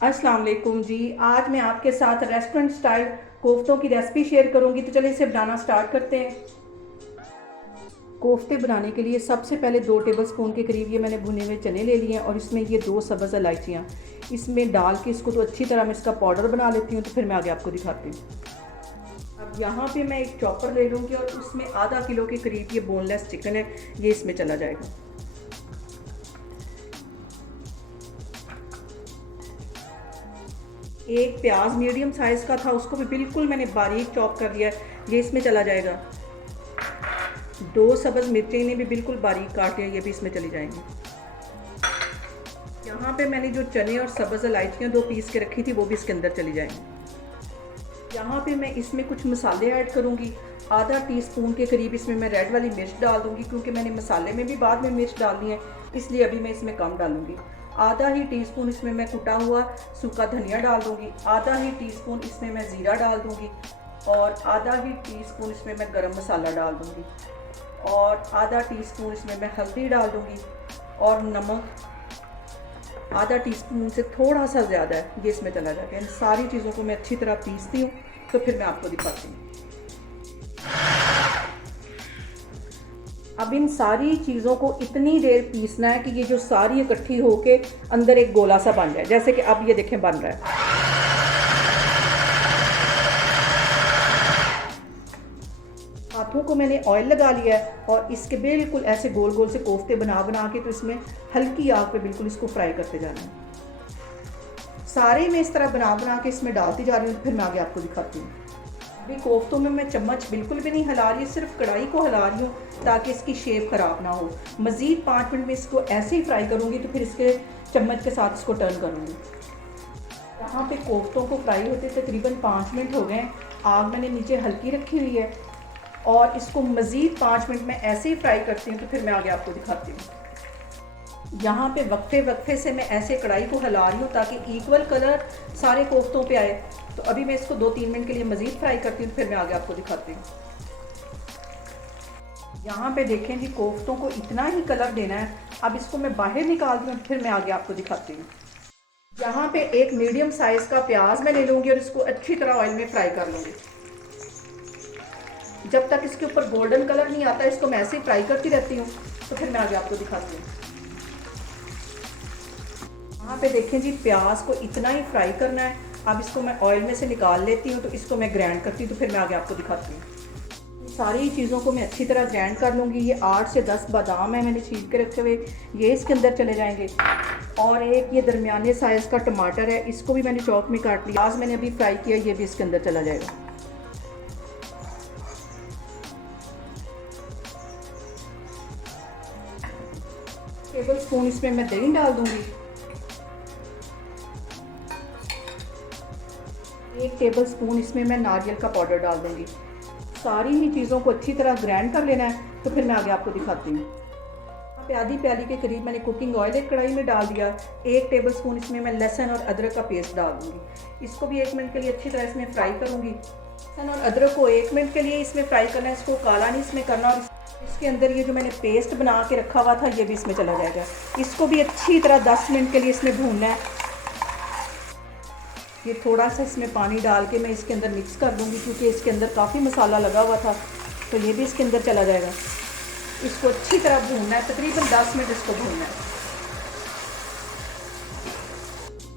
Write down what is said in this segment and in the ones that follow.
अस्सलाम वालेकुम जी। आज मैं आपके साथ रेस्टोरेंट स्टाइल कोफ्तों की रेसिपी शेयर करूंगी। तो चलिए इसे बनाना स्टार्ट करते हैं। कोफ्ते बनाने के लिए सबसे पहले 2 टेबल स्पून के करीब ये मैंने भुने हुए चने ले लिए हैं और इसमें ये 2 सब्ज़ इलायचियाँ इसमें डाल के इसको तो अच्छी तरह मैं इसका पाउडर बना लेती हूँ। तो फिर मैं आगे आपको दिखाती हूँ। अब यहाँ पे मैं एक चॉपर ले लूँगी और उसमें आधा किलो के करीब ये बोनलेस चिकन है, ये इसमें चला जाएगा। एक प्याज मीडियम साइज़ का था, उसको भी बिल्कुल मैंने बारीक चॉप कर लिया है, ये इसमें चला जाएगा। 2 सब्ज़ मिर्चें इन्हें भी बिल्कुल बारीक काट लिया, ये भी इसमें चली जाएंगी। यहाँ पे मैंने जो चने और सब्ज़ इलायचियाँ 2 पीस के रखी थी वो भी इसके अंदर चली जाएंगी। यहाँ पे मैं इसमें कुछ मसाले ऐड करूँगी। आधा टीस्पून के करीब इसमें मैं रेड वाली मिर्च डाल दूँगी, क्योंकि मैंने मसाले में भी बाद में मिर्च डालनी है, इसलिए अभी मैं इसमें कम डालूँगी। आधा ही टीस्पून इसमें मैं कुटा हुआ सूखा धनिया डाल दूँगी। आधा ही टीस्पून इसमें मैं ज़ीरा डाल दूँगी और आधा ही टीस्पून इसमें मैं गरम मसाला डाल दूँगी और आधा टीस्पून इसमें मैं हल्दी डाल दूँगी और नमक आधा टीस्पून से थोड़ा सा ज़्यादा है, ये इसमें चला जाएगा। इन सारी चीज़ों को मैं अच्छी तरह पीसती हूँ, तो फिर मैं आपको दिखाती हूँ। अब इन सारी चीज़ों को इतनी देर पीसना है कि ये जो सारी इकट्ठी होके अंदर एक गोला सा बन जाए, जैसे कि अब ये देखें बन रहा है। हाथों को मैंने ऑयल लगा लिया है और इसके बिल्कुल ऐसे गोल गोल से कोफ्ते बना बना के तो इसमें हल्की आग पे बिल्कुल इसको फ्राई करते जाना है। सारे मैं इस तरह बना बना के इसमें डालती जा रही हूँ, फिर मैं आगे आपको दिखाती हूँ। अभी कोफ्तों में मैं चम्मच बिल्कुल भी नहीं हिला रही, सिर्फ कढ़ाई को हिला रही हूँ ताकि इसकी शेप ख़राब ना हो। मज़ीद 5 मिनट में इसको ऐसे ही फ्राई करूँगी, तो फिर इसके चम्मच के साथ इसको टर्न करूँगी। यहाँ पे कोफ्तों को फ्राई होते तकरीबन 5 मिनट हो गए। आग मैंने नीचे हल्की रखी हुई है और इसको मज़ीद 5 मिनट में ऐसे ही फ्राई करती हूँ, तो फिर मैं आगे आपको दिखाती हूँ। यहाँ पे वक्फे वक्फे से मैं ऐसे कढ़ाई को हिला रही हूँ ताकि इक्वल कलर सारे कोफ्तों पे आए। तो अभी मैं इसको 2-3 मिनट के लिए मज़ीद फ्राई करती हूँ, फिर मैं आगे आपको दिखाती हूँ। यहाँ पे देखें जी, कोफ्तों को इतना ही कलर देना है। अब इसको मैं बाहर निकाल दूँ, फिर मैं आगे आपको दिखाती हूँ। यहाँ पे एक मीडियम साइज़ का प्याज मैं ले लूँगी और इसको अच्छी तरह ऑयल में फ्राई कर लूँगी। जब तक इसके ऊपर गोल्डन कलर नहीं आता, इसको मैं ऐसे ही फ्राई करती रहती हूँ, तो फिर मैं आगे आपको दिखाती हूँ। यहाँ पे देखें जी, प्याज को इतना ही फ्राई करना है। अब इसको मैं ऑयल में से निकाल लेती हूँ, तो इसको मैं ग्राइंड करती हूँ, तो फिर मैं आगे आपको दिखाती हूँ। सारी चीज़ों को मैं अच्छी तरह ग्राइंड कर लूँगी। ये 8 से 10 बादाम है मैंने छील के रखे हुए, ये इसके अंदर चले जाएंगे। और एक ये दरमियाने साइज़ का टमाटर है, इसको भी मैंने चॉप में काट लिया। प्याज मैंने अभी फ्राई किया, ये भी इसके अंदर चला जाएगा। टेबल स्पून इसमें मैं दही डाल दूँगी। 1 टेबल स्पून इसमें मैं नारियल का पाउडर डाल दूँगी। सारी ही चीज़ों को अच्छी तरह ग्राइंड कर लेना है, तो फिर मैं आगे आपको दिखाती हूँ। यहाँ पे आधी प्याली के करीब मैंने कुकिंग ऑयल एक कढ़ाई में डाल दिया। 1 टेबल स्पून इसमें मैं लहसुन और अदरक का पेस्ट डाल दूँगी। इसको भी 1 मिनट के लिए अच्छी तरह इसमें फ्राई करूँगी। लहसुन और अदरक को 1 मिनट के लिए इसमें फ्राई करना है, इसको काला नहीं इसमें करना। और इसके अंदर ये जो मैंने पेस्ट बना के रखा हुआ था, ये भी इसमें चला जाएगा। इसको भी अच्छी तरह 10 मिनट के लिए इसमें भूनना है। ये थोड़ा सा इसमें पानी डाल के मैं इसके अंदर मिक्स कर दूँगी, क्योंकि इसके अंदर काफ़ी मसाला लगा हुआ था, तो ये भी इसके अंदर चला जाएगा। इसको अच्छी तरह भूनना है, तकरीबन 10 मिनट इसको भूनना है।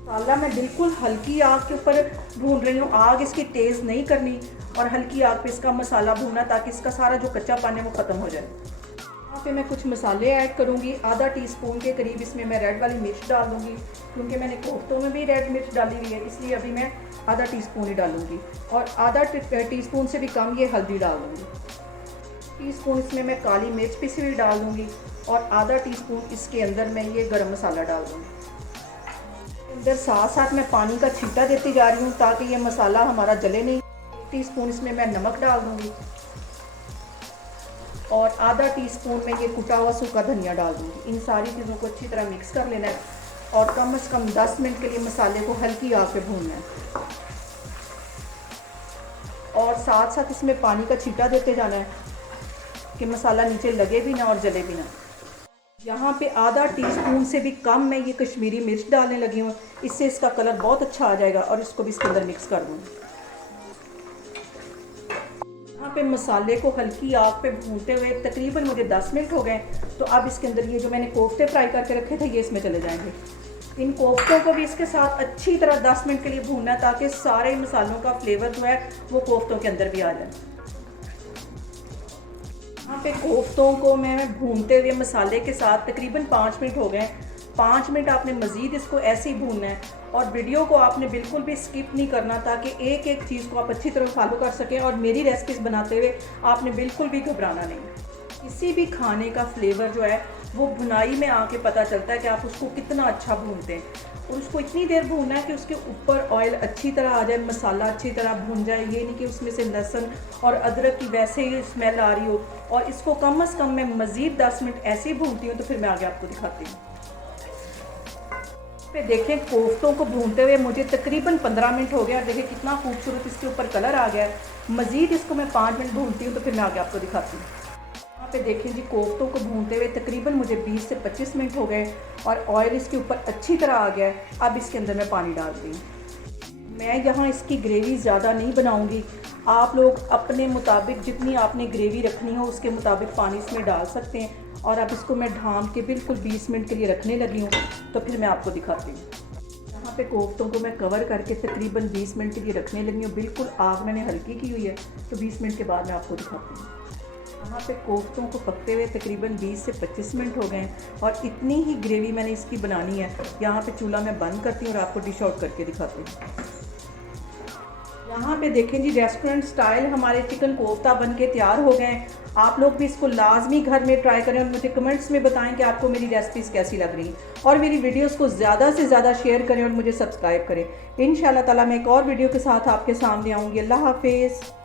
मसाला मैं बिल्कुल हल्की आग के ऊपर भून रही हूँ, आग इसकी तेज़ नहीं करनी और हल्की आग पे इसका मसाला भूनना, ताकि इसका सारा जो कच्चापन है वो ख़त्म हो जाए। यहाँ पे मैं कुछ मसाले ऐड करूँगी। आधा टीस्पून के करीब इसमें मैं रेड वाली मिर्च डाल दूँगी, क्योंकि मैंने कोफ्तों में भी रेड मिर्च डाली हुई है, इसलिए अभी मैं आधा टीस्पून ही डालूँगी। और आधा टीस्पून से भी कम ये हल्दी डाल दूँगी। टीस्पून इसमें मैं काली मिर्च पिसी हुई डाल दूँगी और आधा टीस्पून इसके अंदर मैं ये गरम मसाला डाल दूँगी। अंदर साथ साथ मैं पानी का छींटा देती जा रही हूँ ताकि ये मसाला हमारा जले नहीं। 1 टीस्पून इसमें मैं नमक डाल दूँगी और आधा टीस्पून में ये कुटा हुआ सूखा धनिया डाल दूँगी। इन सारी चीज़ों को अच्छी तरह मिक्स कर लेना है और कम से कम 10 मिनट के लिए मसाले को हल्की आग पे भूनना है। और साथ साथ इसमें पानी का छींटा देते जाना है कि मसाला नीचे लगे भी ना और जले भी ना। यहाँ पे आधा टीस्पून से भी कम मैं ये कश्मीरी मिर्च डालने लगी हूँ, इससे इसका कलर बहुत अच्छा आ जाएगा। और इसको भी इसके अंदर मिक्स कर दूँ। यहाँ पे मसाले को हल्की आग पे भूनते हुए तकरीबन मुझे 10 मिनट हो गए। तो अब इसके अंदर ये जो मैंने कोफ्ते फ्राई करके रखे थे ये इसमें चले जाएंगे। इन कोफ्तों को भी इसके साथ अच्छी तरह 10 मिनट के लिए भूनना है, ताकि सारे मसालों का फ्लेवर जो है वो कोफ्तों के अंदर भी आ जाए। यहाँ पे कोफ्तों को मैं भूनते हुए मसाले के साथ तकरीबन 5 मिनट हो गए। 5 मिनट आपने मज़ीद इसको ऐसे ही भूनना है और वीडियो को आपने बिल्कुल भी स्किप नहीं करना, ताकि एक एक चीज़ को आप अच्छी तरह फॉलो कर सकें। और मेरी रेसिपीज़ बनाते हुए आपने बिल्कुल भी घबराना नहीं। किसी भी खाने का फ्लेवर जो है वो भुनाई में आके पता चलता है कि आप उसको कितना अच्छा भूनते हैं। और उसको इतनी देर भूनना है कि उसके ऊपर ऑयल अच्छी तरह आ जाए, मसाला अच्छी तरह भून जाए। ये नहीं कि उसमें से लहसुन और अदरक की वैसे ही स्मेल आ रही हो। और इसको कम से कम मैं मज़ीद 10 मिनट ऐसे ही भूनती हूँ। तो फिर मैं आगे आपको दिखाती हूँ। पे देखें कोफ्तों को भूनते हुए मुझे तकरीबन 15 मिनट हो गया। और देखें कितना खूबसूरत इसके ऊपर कलर आ गया है। मज़ीद इसको मैं 5 मिनट भूनती हूँ तो फिर मैं आगे आपको दिखाती हूँ। यहाँ पे देखें जी कोफ्तों को भूनते हुए तकरीबन मुझे 20 से 25 मिनट हो गए और ऑयल इसके ऊपर अच्छी तरह आ गया है। अब इसके अंदर मैं पानी डाल दी हूँ। मैं यहाँ इसकी ग्रेवी ज़्यादा नहीं बनाऊँगी। आप लोग अपने मुताबिक जितनी आपने ग्रेवी रखनी हो उसके मुताबिक पानी इसमें डाल सकते हैं। और अब इसको मैं ढाँप के बिल्कुल 20 मिनट के लिए रखने लगी हूँ। तो फिर मैं आपको दिखाती हूँ। यहाँ पे कोफ्तों को मैं कवर करके तकरीबन 20 मिनट के लिए रखने लगी हूँ। बिल्कुल आग मैंने हल्की की हुई है। तो 20 मिनट के बाद मैं आपको दिखाती हूँ। यहाँ पे कोफ्तों को पकते हुए तकरीबन 20 से 25 मिनट हो गए और इतनी ही ग्रेवी मैंने इसकी बनानी है। यहाँ पे चूल्हा मैं बंद करती हूँ और आपको डिश आउट करके दिखाती हूँ। यहाँ पे देखें जी रेस्टोरेंट स्टाइल हमारे चिकन कोफ्ता बन के तैयार हो गए हैं। आप लोग भी इसको लाजमी घर में ट्राई करें और मुझे कमेंट्स में बताएं कि आपको मेरी रेसिपीज़ कैसी लग रही और मेरी वीडियोस को ज़्यादा से ज़्यादा शेयर करें और मुझे सब्सक्राइब करें। इंशाल्लाह ताला मैं एक और वीडियो के साथ आपके सामने आऊँगी। अल्लाह हाफिज़।